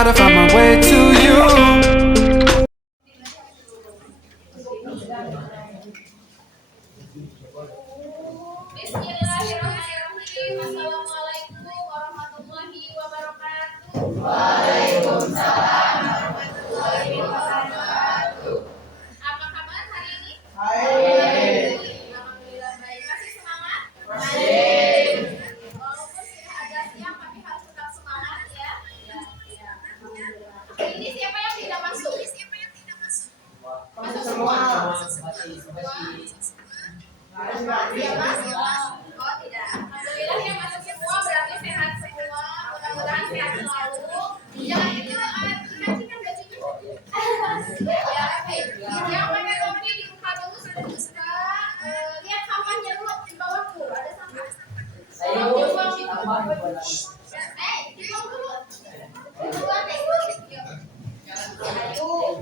try to find my way to you. Bismillahirrahmanirrahim. Assalamualaikum warahmatullahi wabarakatuh. Apa kabar hari ini? Alhamdulillah baik. Masih semangat? Walaupun sudah agak siang tapi harus tetap semangat ya. Hari ini siapa yang tidak masuk? Masuk semua. Siapa? Oh tidak. Alhamdulillah yang masuk semua berarti sehat semua. Mudah-mudahan sehat selalu. Jangan itu dikasihkan bajunya. Ya, baik. Yang pakai topi dibuka dulu sudah bisa. Lihat sampahnya dulu di bawahku. Ada sampah. Dibuang situ. Dibuang dulu. Dibuang dulu. Ayo.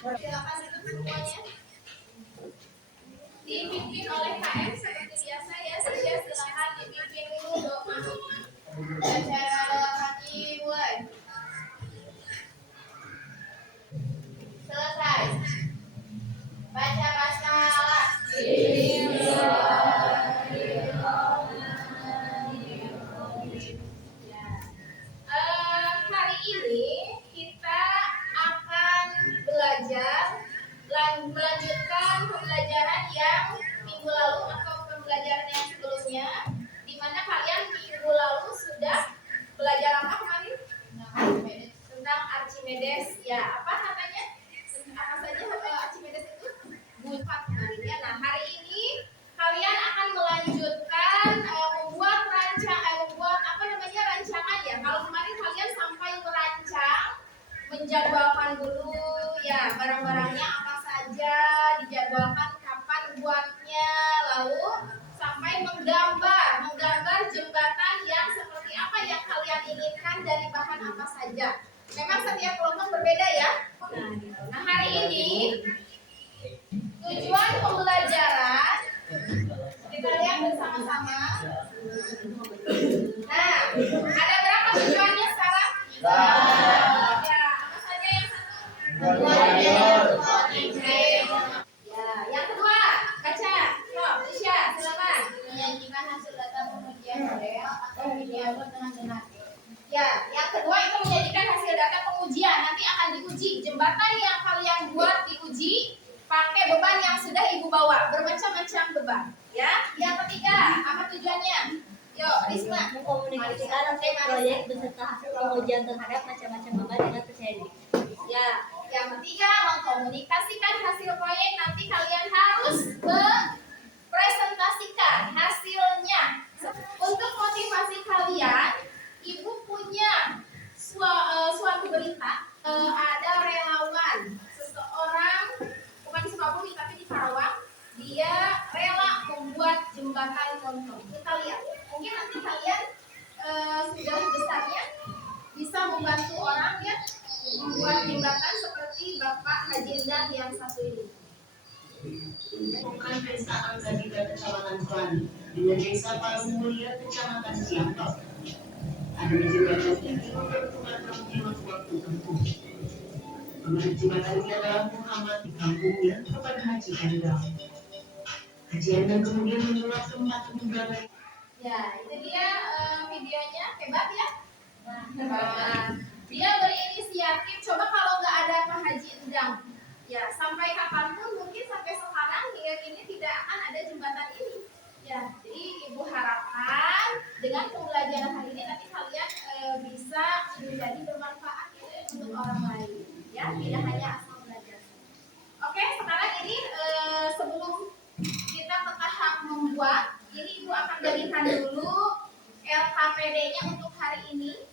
Silakan duduk semuanya. Dipimpin oleh KM seperti biasa ya. Saya silakan dipimpin dulu doa. Baca hati mulai. Selesai. Baca basmalah. Hari ini kita akan belajar melanjutkan pembelajaran yang minggu lalu atau pembelajaran yang sebelumnya, di mana kalian minggu lalu sudah belajar apa kemarin? Tentang Archimedes. Ya, apa katanya? Apa saja Archimedes itu? Buat kemarin ya. Nah, hari ini kalian akan melanjutkan membuat rancangan ya. Kalau kemarin kalian sampai merancang, menjadwalkan dulu ya barang-barangnya apa saja, dijadwalkan kapan buatnya, lalu sampai menggambar jembatan yang seperti apa yang kalian inginkan dari bahan apa saja. Memang setiap kelompok berbeda ya. Nah, hari ini tujuan pembelajaran kita lihat bersama-sama. Nah, ada berapa tujuannya sekarang? Ya, apa saja yang satu? Ya, yang kedua, baca. Stop, Lisha, silakan. Menyajikan hasil data pengujian model atau video dengan benar. Ya, yang kedua itu menyajikan hasil data pengujian. Nanti akan diuji. Jembatan yang kalian buat diuji pakai beban yang sudah ibu bawa, bermacam-macam beban. Ya, yang ketiga, apa tujuannya? Yo, Risma, mengkomunikasikan hasil proyek beserta hasil pengujian terhadap macam-macam beban dengan percaya diri. Ya, yang ketiga mengkomunikasikan hasil proyek. Nanti kalian harus mempresentasikan hasilnya. Untuk motivasi kalian, ibu punya suatu berita. Ada relawan, seseorang bukan di Sukabumi tapi di Karawang. Dia rela membuat jembatan gantung. Kita lihat. Mungkin nanti kalian sudah besarnya bisa membantu orang ya membuat jembatan seperti Bapak Haji Endang yang satu ini. Bukan desa Anggadida Kecamatan Kelani dengan desa Parung Mulia Kecamatan Siantok. Ada jembatan ini membutuhkan 65 waktu tempuh. Pemilik jembatan ini adalah Muhammad di kampungnya kepada Haji Endang. Haji Endang kemudian menyulap tempat pembangunan. Ya, itu dia videonya, hebat ya. Dia berinisiatif. Coba kalau nggak ada Pak Haji Endang, ya sampai kapanpun mungkin sampai sekarang hingga kini tidak akan ada jembatan ini. Ya, jadi ibu harapkan dengan pembelajaran hari ini nanti kalian bisa menjadi bermanfaat untuk orang lain. Ya, tidak hanya asal belajar. Oke, sekarang ini sebelum kita ke tahap membuat, ini ibu akan berikan dulu LKPD-nya untuk hari ini.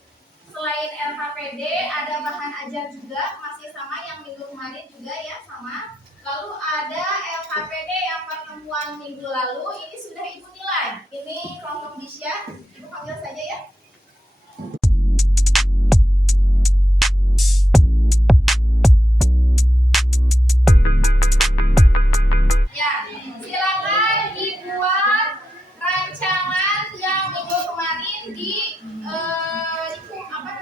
Selain LKPD ada bahan ajar juga, masih sama yang minggu kemarin juga ya, sama. Lalu ada LKPD yang pertemuan minggu lalu, ini sudah ibu nilai. Ini kelompok Disya, ibu panggil saja ya. Ya, silakan dibuat rancangan yang minggu kemarin di apa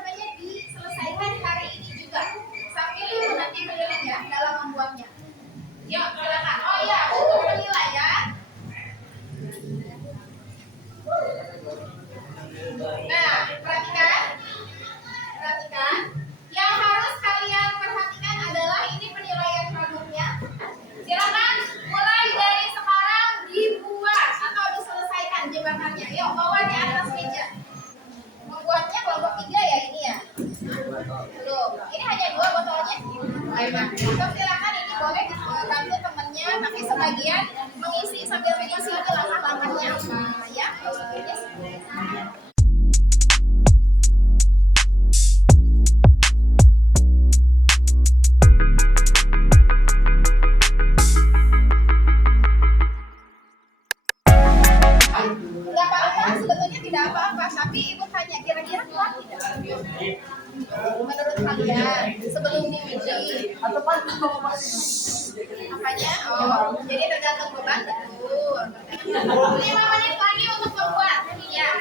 So, silakan ini boleh bantu temennya, tapi sebagian mengisi sambil mengisi ini langkah-langkahnya apa ya. Yes. Nggak apa-apa, sebetulnya tidak apa-apa, tapi ibu tanya kira-kira kuat tidak? Menurut kalian sebelum diuji apanya? Oh, jadi tergantung beban, betul. 5 menit lagi untuk membuat ya.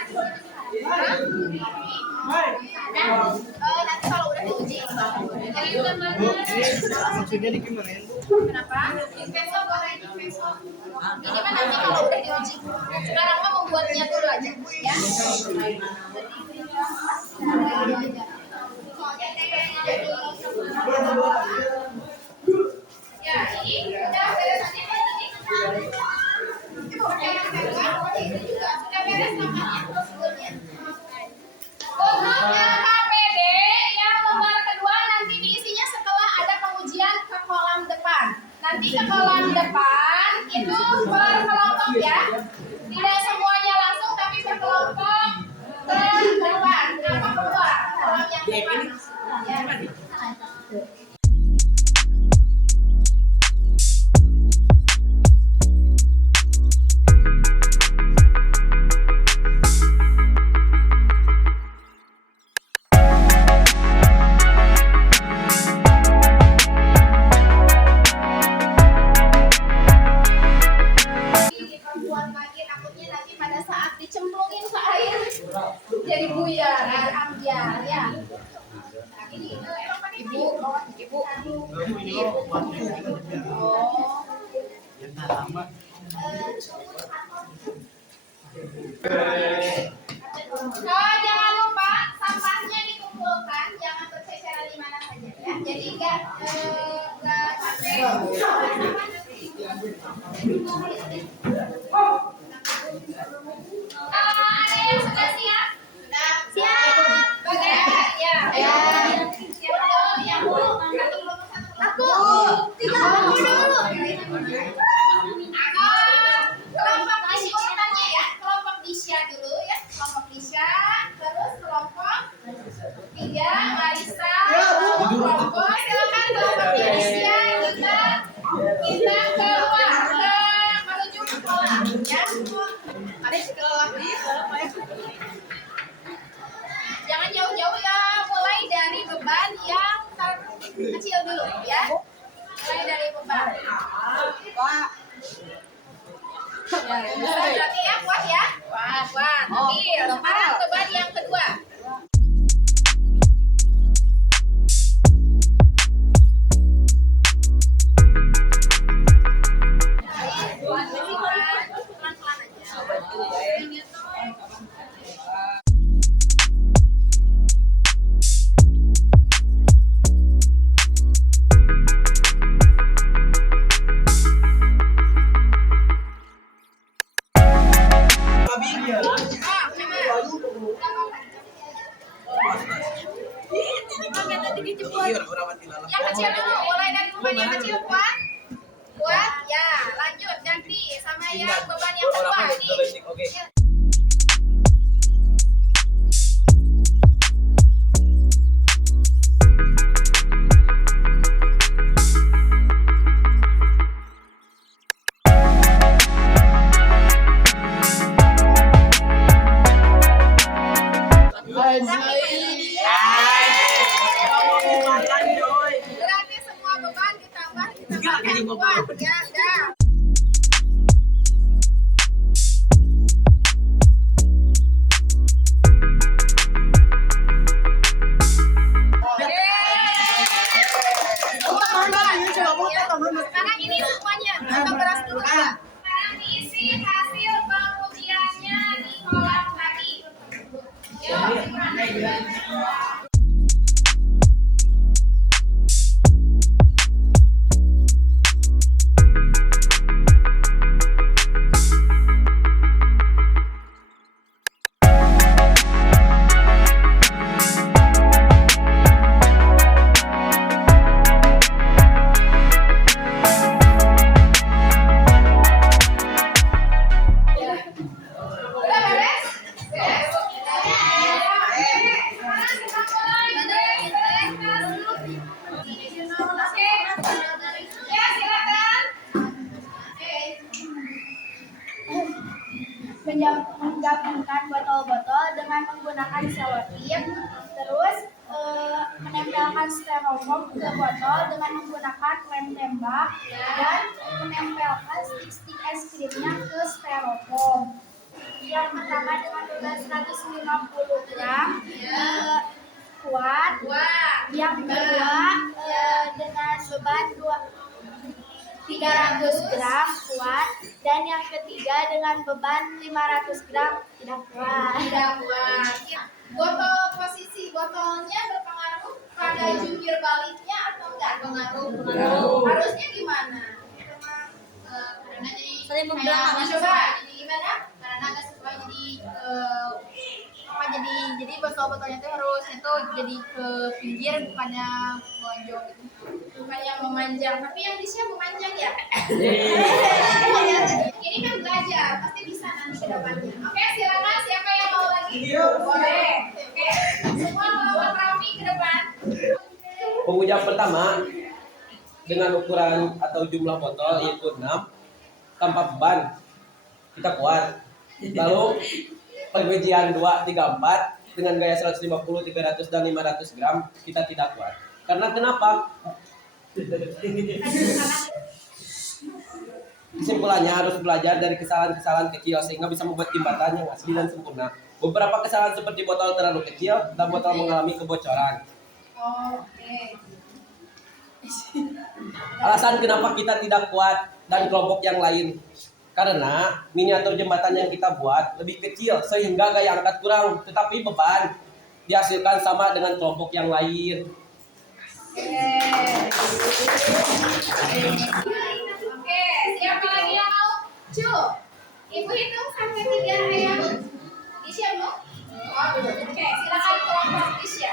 Nanti kalau udah diuji maksudnya di gimana ya? kenapa? Investor boleh investor. Ini mah nanti kalau udah diuji. Sekarang mah membuatnya dulu aja ya. Ya, ini udah beresannya kayak gini. Ibu pakai yang kedua, ini juga sudah beres namanya prosedurnya. Untuk yang KPD yang lembar kedua nanti diisinya setelah ada pengujian ke kolam depan. Nanti ke kolam depan itu berkelompok ya. Tidak semuanya langsung tapi berkelompok ke depan. Apa keluar? Kolam yang depan. Ya. Jadi buyar, ambiar ya. Ini ibu. Jangan lupa sampahnya dikumpulkan, jangan berceceran di mana saja ya. Jadi enggak capek. Ada yang sudah siap? Siap. Bagaimana? Ya. Siap dulu yang dulu. Aku. Kelompok Disya urutannya ya. Kelompok Disya dulu ya. Kelompok Disya, terus kelompok 3 Marisa, kelompok silakan kelompoknya Disya kita keluar menuju ke kolam ya. Ada sekolah jangan jauh-jauh ya, mulai dari beban yang kecil dulu ya. Mulai dari beban. Ya, berarti ya kuat ya. Kuat. Oke, sekarang beban yang kedua. Pelan-pelan aja. Yang kecil dulu, mulai dari beban yang kecil kuat, ya lanjut ganti sama yang beban yang kedua nih. Berarti semua beban ditambah yang kuat ya, udah. Sekarang ini semuanya tambah beras dulu ya. Sekarang diisi hasil pengujiannya di kolam tadi. menempelkan botol-botol dengan menggunakan selotip, terus menempelkan styrofoam ke botol dengan menggunakan lem tembak, dan menempelkan stik-stik es krimnya ke styrofoam. Yang pertama dengan beban 150 gram kuat, yang kedua dengan beban 300 gram kuat, dan yang ketiga dengan beban 500 gram tidak kuat. Botol, posisi botolnya berpengaruh pada jungkir baliknya atau enggak? Berpengaruh. Harusnya gimana? Karena jadi Saling membelakang. coba jadi gimana? Karena agak sesuai jadi botol-botolnya itu harus itu jadi ke pinggir bukannya melonjak gitu. Bukannya memanjang, tapi yang bisa memanjang ya. Ini kan belajar, pasti bisa nanti ke depannya. Oke, silakan siapa yang mau lagi? Boleh. Oke, semua melawan Raffi ke depan. Pengujian pertama dengan ukuran atau jumlah botol yaitu 6 tanpa beban kita kuat. Lalu pengujian 2, 3, 4 dengan gaya 150, 300 dan 500 gram kita tidak kuat. Karena kenapa? Kesimpulannya harus belajar dari kesalahan-kesalahan kecil sehingga bisa membuat jembatan yang asli dan sempurna. Beberapa kesalahan seperti botol terlalu kecil dan botol mengalami kebocoran. Oke. Alasan kenapa kita tidak kuat dan kelompok yang lain, karena miniatur jembatan yang kita buat lebih kecil sehingga gaya angkat kurang, tetapi beban dihasilkan sama dengan kelompok yang lain. Oke, siapa lagi yang mau? Cu, ibu hitung sampai 3 ayam. Isya belum? Oke, silakan kelompok Isya.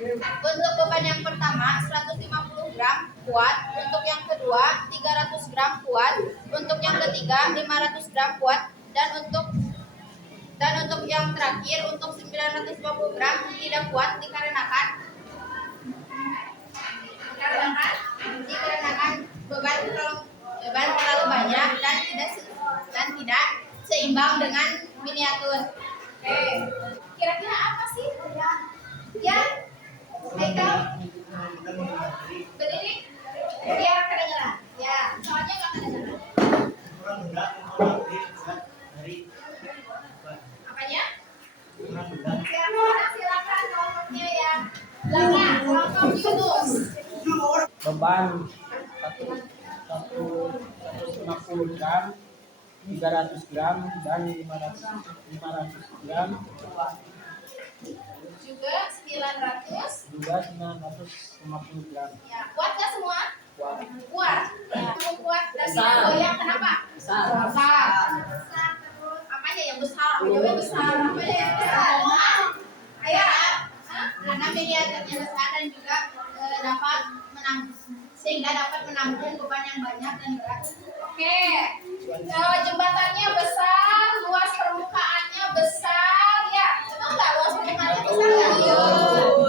Untuk beban yang pertama 150 gram kuat, untuk yang kedua 300 gram kuat, untuk yang ketiga 500 gram kuat, dan untuk yang terakhir untuk 950 gram tidak kuat dikarenakan beban terlalu banyak dan tidak seimbang dengan miniatur. Oke, kira-kira apa sih? Ya, Michael, berdiri, biar kedengeran. Ya, soalnya nggak kedengeran. Apanya? Silakan kelompoknya ya. Belakang, kelompok Yunus. Beban 150 gram, 300 gram, dan 500 gram, Juga 950 gram. Ya, kuat nggak semua? Kuat. Kuat. Ya, kamu kuat dan tidak goyang. Kenapa? Besar. Terus apanya yang besar? Jauhnya besar. Apanya yang besar? Ayo. Karena miniaturnya besar dan juga dapat menampung beban yang banyak dan berat. Oke. Jembatannya besar, luas permukaannya besar, ya. Betul nggak luas permukaannya besar nggak?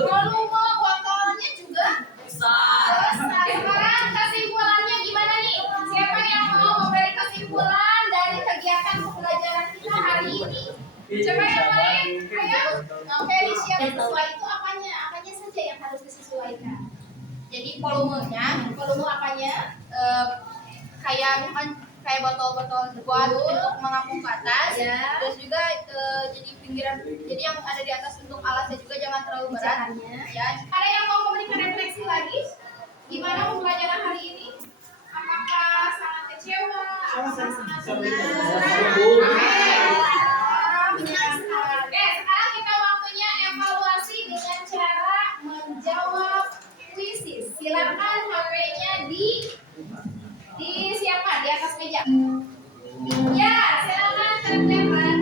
Volume botolnya juga besar. Sekarang kesimpulannya gimana nih? Siapa yang mau memberi kesimpulan dari kegiatan pembelajaran kita hari ini? Coba yang lain, ayo. Oke, siap sesuai itu apanya? Apanya saja yang harus disesuaikan? Jadi volume apanya? kayak botol-botol buat untuk mengapung ke atas, Ya. terus juga jadi pinggiran, jadi yang ada di atas untuk alasnya juga jangan terlalu berat. Ya, Ada yang mau memberikan refleksi lagi? Gimana pembelajaran hari ini? Apakah sangat kecewa? Apakah sangat senang? Oke, sekarang kita waktunya evaluasi dengan cara menjawab kuisis. Silakan HP-nya di siapa? Di atas meja. Ya, silakan terdepan.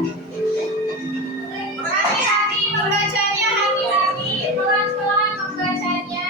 Hati-hati membacanya, hati-hati, pelan-pelan membacanya.